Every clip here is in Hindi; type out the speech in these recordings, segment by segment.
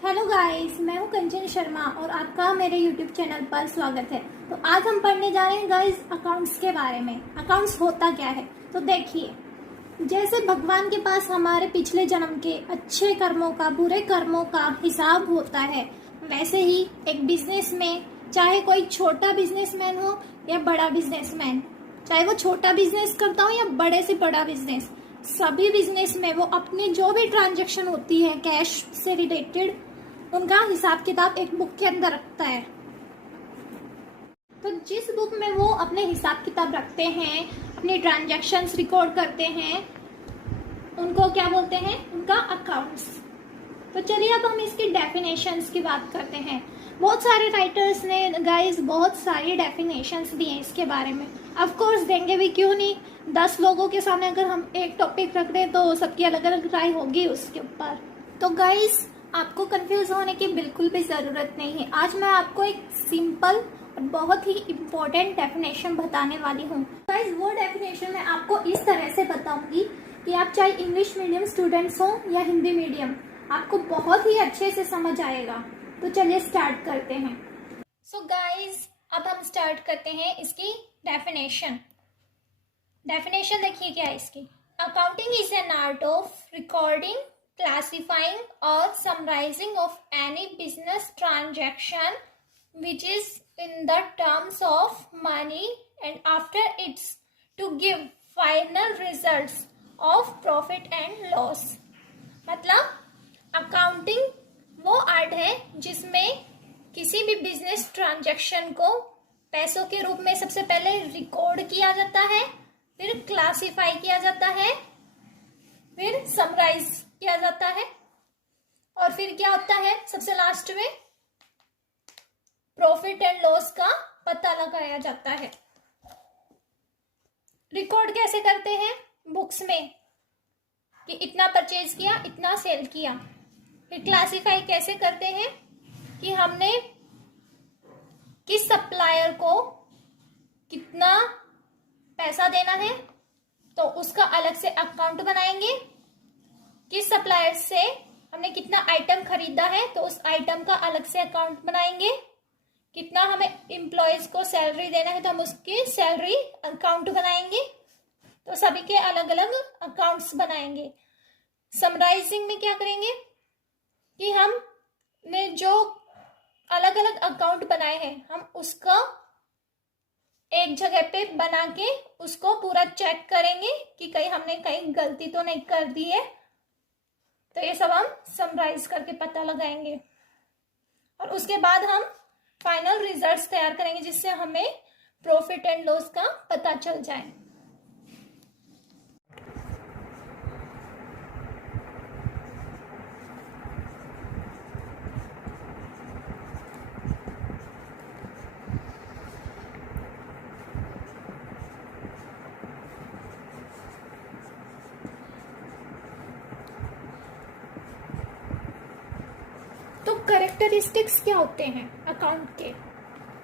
हेलो गाइस, मैं हूं कंचन शर्मा और आपका मेरे यूट्यूब चैनल पर स्वागत है। तो आज हम पढ़ने जा रहे हैं गाइस अकाउंट्स के बारे में। अकाउंट्स होता क्या है? तो देखिए, जैसे भगवान के पास हमारे पिछले जन्म के अच्छे कर्मों का, बुरे कर्मों का हिसाब होता है, वैसे ही एक बिजनेस में, चाहे कोई छोटा बिजनेसमैन हो या बड़ा बिजनेसमैन, चाहे वो छोटा बिजनेस करता हो या बड़े से बड़ा बिजनेस, सभी बिजनेस में वो अपनी जो भी ट्रांजैक्शन होती है कैश से रिलेटेड, उनका हिसाब किताब एक बुक के अंदर रखता है। तो जिस बुक में वो अपने हिसाब किताब रखते हैं, अपनी ट्रांजैक्शंस रिकॉर्ड करते हैं, उनको क्या बोलते हैं? उनका अकाउंट्स। तो चलिए अब हम इसकी डेफिनेशंस की बात करते हैं। बहुत सारे राइटर्स ने गाइस बहुत सारी डेफिनेशंस दी हैं इसके बारे में। ऑफ कोर्स देंगे भी, क्यों नहीं। 10 लोगों के सामने अगर हम एक टॉपिक रख रहे हैं तो सबकी अलग अलग राय होगी उसके ऊपर। तो गाइस आपको कंफ्यूज होने की बिल्कुल भी जरूरत नहीं है। आज मैं आपको एक सिंपल और बहुत ही इम्पोर्टेंट डेफिनेशन बताने वाली हूँ। गाइस वो डेफिनेशन मैं आपको इस तरह से बताऊंगी कि आप चाहे इंग्लिश मीडियम स्टूडेंट्स हो या हिंदी मीडियम, आपको बहुत ही अच्छे से समझ आएगा। तो चलिए स्टार्ट करते हैं। सो गाइस अब हम स्टार्ट करते हैं इसकी डेफिनेशन। डेफिनेशन देखिए क्या है इसकी। Accounting is an art of recording, classifying or summarizing of any business transaction which is in the terms of money and after it's to give final results of profit and loss। मतलब अकाउंटिंग वो आर्ट है जिसमें किसी भी बिजनेस ट्रांजैक्शन को पैसों के रूप में सबसे पहले रिकॉर्ड किया जाता है, फिर क्लासिफाई किया जाता है, फिर समराइज किया जाता है और फिर क्या होता है सबसे लास्ट में? प्रॉफिट एंड लॉस का पता लगाया जाता है। रिकॉर्ड कैसे करते हैं? बुक्स में कि इतना परचेज किया, इतना सेल किया। फिर क्लासिफाई कैसे करते हैं कि हमने किस सप्लायर को कितना पैसा देना है, तो उसका अलग से अकाउंट बनाएंगे। किस सप्लायर से हमने कितना आइटम खरीदा है तो उस आइटम का अलग से अकाउंट बनाएंगे। कितना हमें एम्प्लॉयज को सैलरी देना है तो हम उसके सैलरी अकाउंट बनाएंगे। तो सभी के अलग अलग अकाउंट्स बनाएंगे। समराइजिंग में क्या करेंगे कि हमने जो अलग अलग अकाउंट बनाए हैं हम उसका एक जगह पे बना के उसको पूरा चेक करेंगे कि कहीं हमने कहीं गलती तो नहीं कर दी है। तो ये सब हम समराइज करके पता लगाएंगे और उसके बाद हम फाइनल रिजल्ट्स तैयार करेंगे जिससे हमें प्रॉफिट एंड लॉस का पता चल जाए। तो कैरेक्टरिस्टिक्स क्या होते हैं अकाउंट के?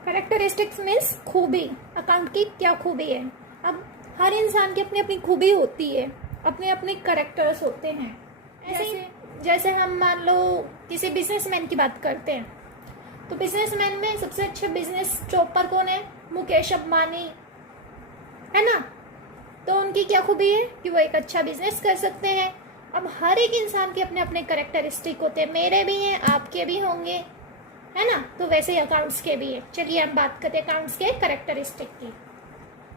कैरेक्टरिस्टिक्स मीन्स खूबी। अकाउंट की क्या खूबी है? अब हर इंसान की अपनी अपनी खूबी होती है, अपने अपने कैरेक्टर्स होते हैं। जैसे हम मान लो किसी बिजनेसमैन की बात करते हैं, तो बिजनेसमैन में सबसे अच्छे बिजनेस टॉपर कौन है? मुकेश अंबानी, है ना। तो उनकी क्या खूबी है कि वो एक अच्छा बिजनेस कर सकते हैं। अब हर एक इंसान के अपने अपने कैरेक्टरिस्टिक होते हैं, मेरे भी हैं, आपके भी होंगे, है ना। तो वैसे ही अकाउंट्स के भी है। चलिए हम बात करते हैं अकाउंट्स के कैरेक्टरिस्टिक की।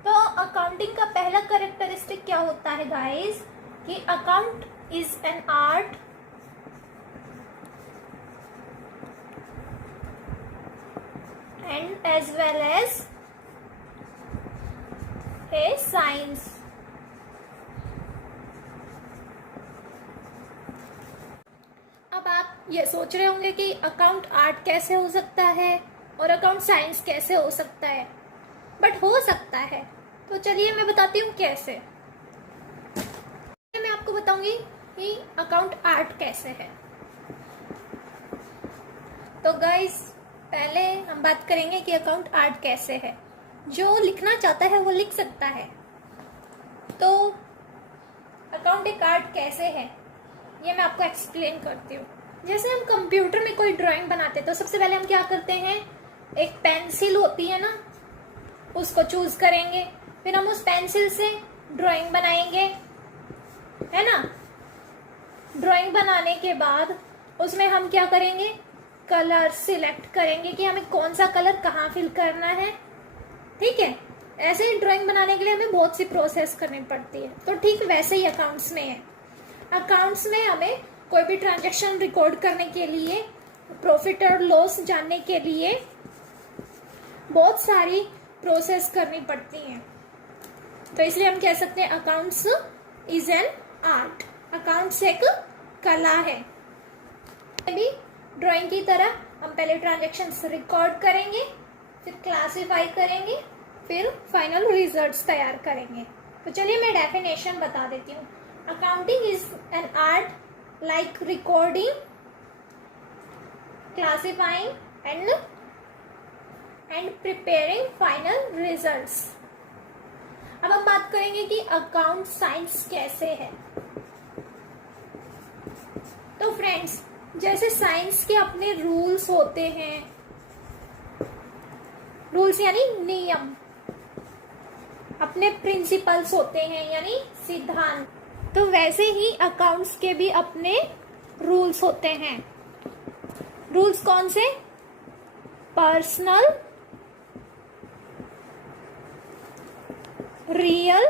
तो अकाउंटिंग का पहला कैरेक्टरिस्टिक क्या होता है गाइस कि account is an art and as well as a science. अब आप ये सोच रहे होंगे कि अकाउंट आर्ट कैसे हो सकता है और अकाउंट साइंस कैसे हो सकता है, बट हो सकता है। तो चलिए मैं बताती हूँ कैसे। मैं आपको बताऊंगी कि अकाउंट आर्ट कैसे है। तो गाइस पहले हम बात करेंगे कि अकाउंट आर्ट कैसे है। जो लिखना चाहता है वो लिख सकता है। तो अकाउंट एक आर्ट कैसे है ये मैं आपको एक्सप्लेन करती हूँ। जैसे हम कंप्यूटर में कोई ड्राइंग बनाते हैं तो सबसे पहले हम क्या करते हैं, एक पेंसिल होती है ना, उसको चूज करेंगे, फिर हम उस पेंसिल से ड्राइंग बनाएंगे, है ना। ड्राइंग बनाने के बाद उसमें हम क्या करेंगे, कलर सिलेक्ट करेंगे कि हमें कौन सा कलर कहाँ फिल करना है, ठीक है। ऐसे ही ड्राइंग बनाने के लिए हमें बहुत सी प्रोसेस करनी पड़ती है। तो ठीक वैसे ही अकाउंट्स में है। अकाउंट्स में हमें कोई भी ट्रांजैक्शन रिकॉर्ड करने के लिए, प्रॉफिट और लॉस जानने के लिए बहुत सारी प्रोसेस करनी पड़ती हैं। तो इसलिए हम कह सकते हैं accounts is an art. Accounts एक कला है। भी ड्राइंग की तरह हम पहले ट्रांजैक्शंस रिकॉर्ड करेंगे, फिर क्लासिफाई करेंगे, फिर फाइनल रिजल्ट्स तैयार करेंगे। तो चलिए मैं डेफिनेशन बता देती हूँ। Accounting is an art like recording, classifying and preparing final results. अब हम बात करेंगे कि अकाउंट साइंस कैसे है। तो फ्रेंड्स, जैसे साइंस के अपने रूल्स होते हैं, रूल्स यानी नियम, अपने प्रिंसिपल्स होते हैं यानी सिद्धांत, तो वैसे ही अकाउंट्स के भी अपने रूल्स होते हैं। रूल्स कौन से? पर्सनल, रियल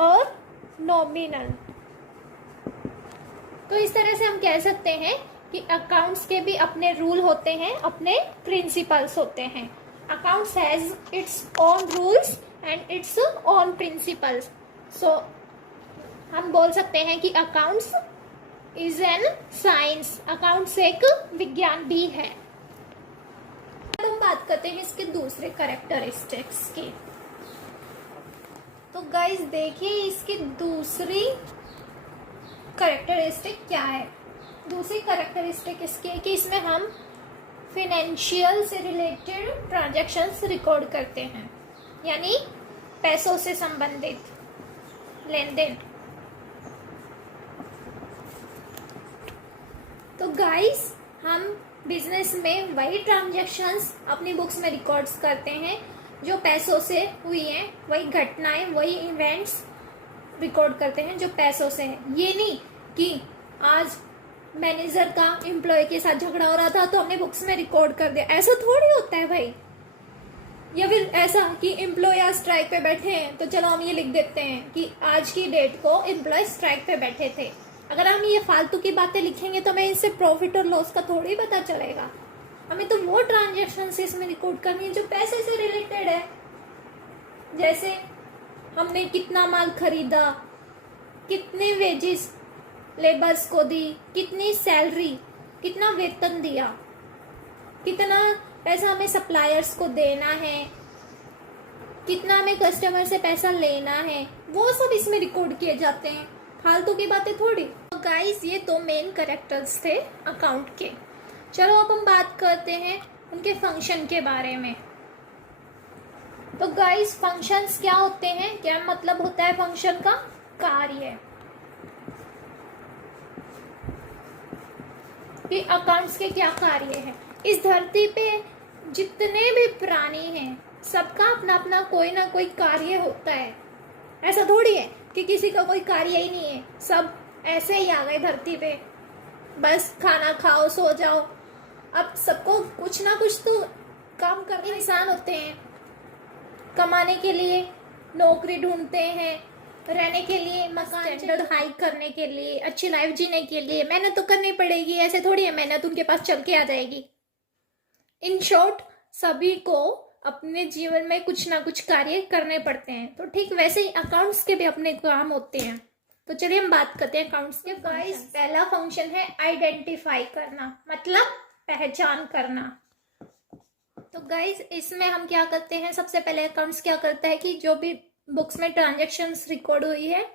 और नॉमिनल। तो इस तरह से हम कह सकते हैं कि अकाउंट्स के भी अपने रूल होते हैं, अपने प्रिंसिपल्स होते हैं। Accounts has its own rules and its own principles. सो हम बोल सकते हैं कि accounts is an science. Accounts एक विज्ञान भी है। अब हम बात करते हैं इसके दूसरे कैरेक्टरिस्टिक्स की। तो गाइस देखिए इसकी दूसरी कैरेक्टरिस्टिक क्या है। दूसरी कैरेक्टरिस्टिक इसकी है कि इसमें हम फाइनेंशियल से रिलेटेड ट्रांजैक्शंस रिकॉर्ड करते हैं, यानी पैसों से संबंधित लेन देन। तो गाइस हम बिजनेस में वही ट्रांजैक्शंस अपनी बुक्स में रिकॉर्ड्स करते हैं जो पैसों से हुई हैं, वही घटनाएं, वही इवेंट्स रिकॉर्ड करते हैं जो पैसों से है। ये नहीं कि आज मैनेजर का एम्प्लॉय के साथ झगड़ा हो रहा था तो हमने बुक्स में रिकॉर्ड कर दिया, ऐसा थोड़ी होता है भाई। या फिर ऐसा कि एम्प्लॉय आज स्ट्राइक पे बैठे हैं तो चलो हम ये लिख देते हैं कि आज की डेट को एम्प्लॉय स्ट्राइक पे बैठे थे। अगर हम ये फालतू की बातें लिखेंगे तो हमें इससे प्रॉफिट और लॉस का थोड़ी पता चलेगा। हमें तो वो ट्रांजैक्शन इसमें रिकॉर्ड करनी है जो पैसे से रिलेटेड है। जैसे हमने कितना माल खरीदा, कितने वेजेस लेबर्स को दी, कितनी सैलरी, कितना वेतन दिया, कितना पैसा हमें सप्लायर्स को देना है, कितना हमें कस्टमर से पैसा लेना है, वो सब इसमें रिकॉर्ड किए जाते हैं। फालतू की बातें थोड़ी। तो गाइस ये दो मेन कैरेक्टर्स थे अकाउंट के। चलो अब हम बात करते हैं उनके फंक्शन के बारे में। तो गाइस फंक्शंस क्या होते हैं, क्या मतलब होता है फंक्शन का? कार्य। कि अकाउंट्स के क्या कार्य है। इस धरती पे जितने भी प्राणी हैं सबका अपना अपना कोई ना कोई कार्य होता है। ऐसा थोड़ी है कि किसी का कोई कार्य ही नहीं है, सब ऐसे ही आ गए धरती पे, बस खाना खाओ सो जाओ। अब सबको कुछ ना कुछ तो काम करने इंसान होते हैं, कमाने के लिए नौकरी ढूंढते हैं, रहने के लिए मकान, स्टैंडर्ड हाई करने के लिए, अच्छी लाइफ जीने के लिए मेहनत तो करनी पड़ेगी। ऐसे थोड़ी है मेहनत उनके पास चल के आ जाएगी। इन शॉर्ट सभी को अपने जीवन में कुछ ना कुछ कार्य करने पड़ते हैं। तो ठीक वैसे ही अकाउंट्स के भी अपने काम होते हैं। तो चलिए हम बात करते हैं अकाउंट्स के। गाइस पहला फंक्शन है आइडेंटिफाई करना, मतलब पहचान करना। तो गाइस इसमें हम क्या करते हैं, सबसे पहले अकाउंट्स क्या करता है कि जो भी बुक्स में ट्रांजैक्शंस रिकॉर्ड हुई है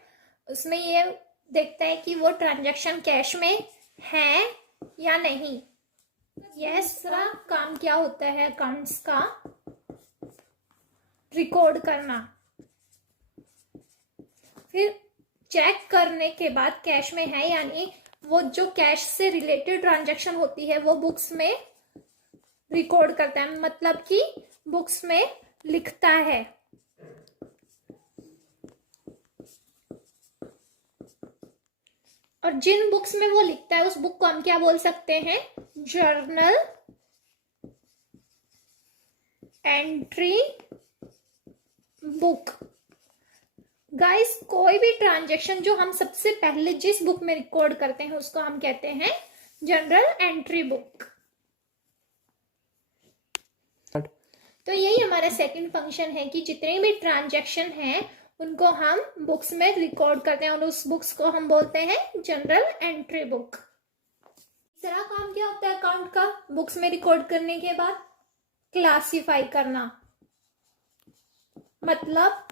उसमें ये देखता है कि वो ट्रांजैक्शन कैश में है या नहीं। यह सारा काम क्या होता है अकाउंट्स का, रिकॉर्ड करना। फिर चेक करने के बाद कैश में है या नहीं वो जो कैश से रिलेटेड ट्रांजैक्शन होती है वो बुक्स में रिकॉर्ड करता है, मतलब कि बुक्स में लिखता है। और जिन बुक्स में वो लिखता है उस बुक को हम क्या बोल सकते हैं? Journal entry book. गाइस, कोई भी ट्रांजैक्शन जो हम सबसे पहले जिस बुक में रिकॉर्ड करते हैं उसको हम कहते हैं जर्नल एंट्री बुक। तो यही हमारा सेकंड फंक्शन है कि जितने भी ट्रांजैक्शन हैं उनको हम बुक्स में रिकॉर्ड करते हैं और उस बुक्स को हम बोलते हैं जनरल एंट्री बुक। तीसरा काम क्या होता है अकाउंट का बुक्स में रिकॉर्ड करने के बाद? क्लासिफाई करना, मतलब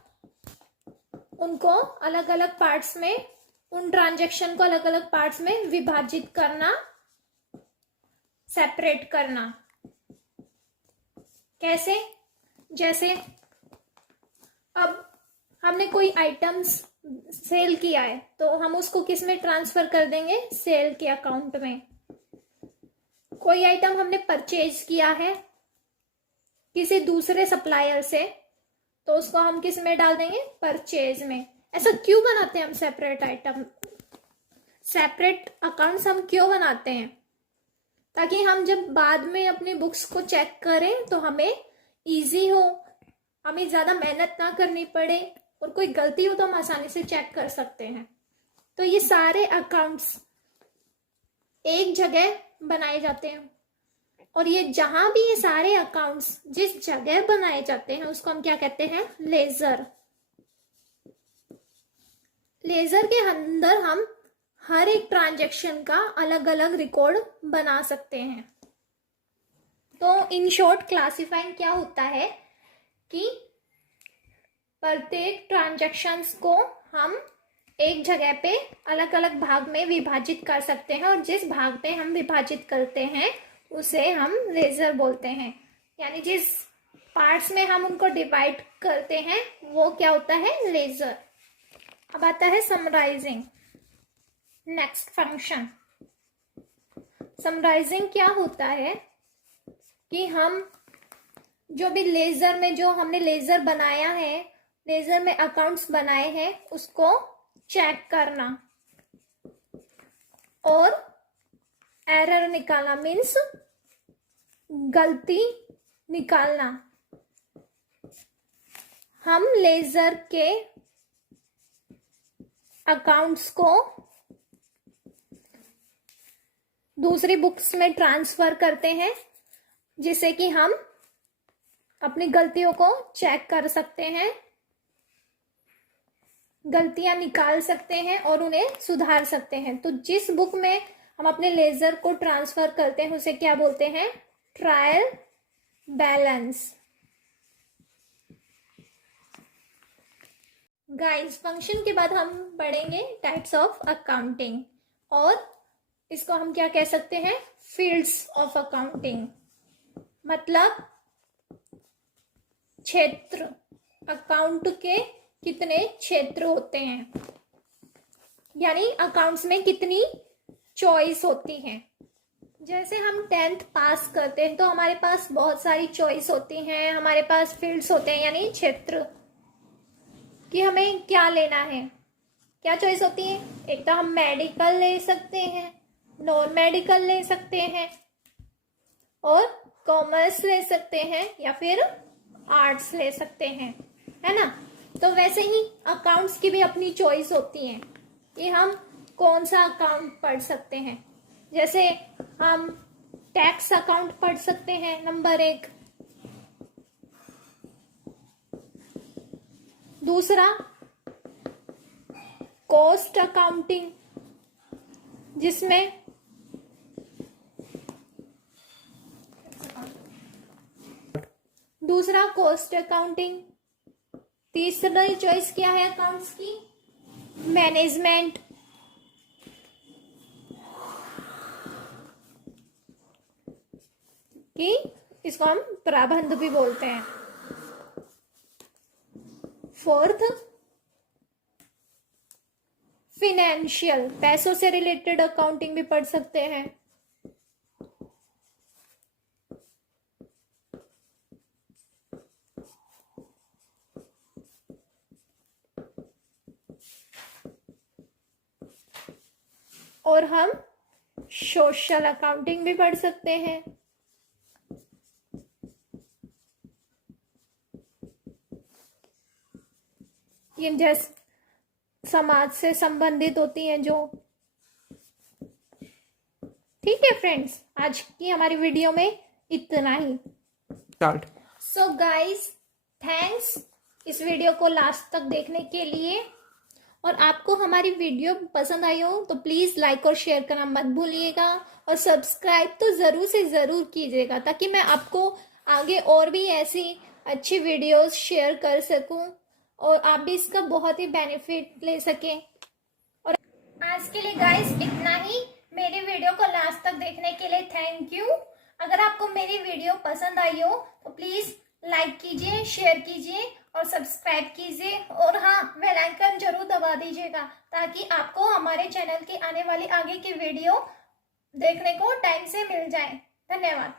उनको अलग अलग पार्ट्स में, उन ट्रांजैक्शन को अलग अलग पार्ट्स में विभाजित करना, सेपरेट करना। कैसे? जैसे अब हमने कोई आइटम्स सेल किया है तो हम उसको किस में ट्रांसफर कर देंगे? सेल के अकाउंट में। कोई आइटम हमने परचेज किया है किसी दूसरे सप्लायर से तो उसको हम किस में डाल देंगे? परचेज में। ऐसा क्यों बनाते हैं हम सेपरेट आइटम, सेपरेट अकाउंट्स हम क्यों बनाते हैं? ताकि हम जब बाद में अपनी बुक्स को चेक करें तो हमें इजी हो, हमें ज्यादा मेहनत ना करनी पड़े और कोई गलती हो तो हम आसानी से चेक कर सकते हैं। तो ये सारे अकाउंट्स एक जगह बनाए जाते हैं और ये जहां भी ये सारे अकाउंट्स जिस जगह बनाए जाते हैं उसको हम क्या कहते हैं? लेजर। लेजर के अंदर हम हर एक ट्रांजैक्शन का अलग अलग रिकॉर्ड बना सकते हैं। तो इन शॉर्ट क्लासिफाइंग क्या होता है कि प्रत्येक ट्रांजैक्शंस को हम एक जगह पे अलग अलग भाग में विभाजित कर सकते हैं और जिस भाग पे हम विभाजित करते हैं उसे हम लेजर बोलते हैं। यानी जिस पार्ट्स में हम उनको डिवाइड करते हैं वो क्या होता है? लेजर। अब आता है समराइजिंग, नेक्स्ट फंक्शन। समराइजिंग क्या होता है कि हम जो भी लेजर में जो हमने लेजर बनाया है, लेजर में अकाउंट्स बनाए हैं उसको चेक करना और एरर निकालना, मीन्स गलती निकालना। हम लेजर के अकाउंट्स को दूसरी बुक्स में ट्रांसफर करते हैं जिससे कि हम अपनी गलतियों को चेक कर सकते हैं, गलतियां निकाल सकते हैं और उन्हें सुधार सकते हैं। तो जिस बुक में हम अपने लेजर को ट्रांसफर करते हैं उसे क्या बोलते हैं? Trial balance. गाइस, फंक्शन के बाद हम पढ़ेंगे टाइप्स ऑफ अकाउंटिंग और इसको हम क्या कह सकते हैं? फील्ड्स ऑफ अकाउंटिंग, मतलब क्षेत्र। अकाउंट के कितने क्षेत्र होते हैं, यानी अकाउंट्स में कितनी चॉइस होती है। जैसे हम 10th पास करते हैं तो हमारे पास बहुत सारी चॉइस होती हैं, हमारे पास फील्ड्स होते हैं यानी क्षेत्र कि हमें क्या लेना है। क्या चॉइस होती है? एक तो हम मेडिकल ले सकते हैं, नॉन मेडिकल ले सकते हैं और कॉमर्स ले सकते हैं या फिर आर्ट्स ले सकते हैं, है ना। तो वैसे ही अकाउंट्स की भी अपनी चॉइस होती है कि हम कौन सा अकाउंट पढ़ सकते हैं। जैसे हम टैक्स अकाउंट पढ़ सकते हैं, नंबर 1। दूसरा कॉस्ट अकाउंटिंग, जिसमें दूसरा कॉस्ट अकाउंटिंग। तीसरा चॉइस क्या है अकाउंट्स की? मैनेजमेंट। कि इसको हम प्रबंध भी बोलते हैं। फिनेंशियल, पैसों से रिलेटेड अकाउंटिंग भी पढ़ सकते हैं। और हम सोशल अकाउंटिंग भी पढ़ सकते हैं। ये जैसे समाज से संबंधित होती हैं जो। ठीक है फ्रेंड्स, आज की हमारी वीडियो में इतना ही। स्टार्ट। सो गाइस, थैंक्स इस वीडियो को लास्ट तक देखने के लिए। और आपको हमारी वीडियो पसंद आई हो तो प्लीज लाइक और शेयर करना मत भूलिएगा, और सब्सक्राइब तो जरूर से जरूर कीजिएगा, ताकि मैं आपको आगे और भी ऐसी अच्छी वीडियोस शेयर कर सकूं और आप भी इसका बहुत ही बेनिफिट ले सकें। और आज के लिए गाइस इतना ही। मेरी वीडियो को लास्ट तक देखने के लिए थैंक यू। अगर आपको मेरी वीडियो पसंद आई हो तो प्लीज लाइक कीजिए, शेयर कीजिए और सब्सक्राइब कीजिए, और हाँ, बेल आइकन जरूर दबा दीजिएगा, ताकि आपको हमारे चैनल की आने वाली आगे की वीडियो देखने को टाइम से मिल जाए। धन्यवाद।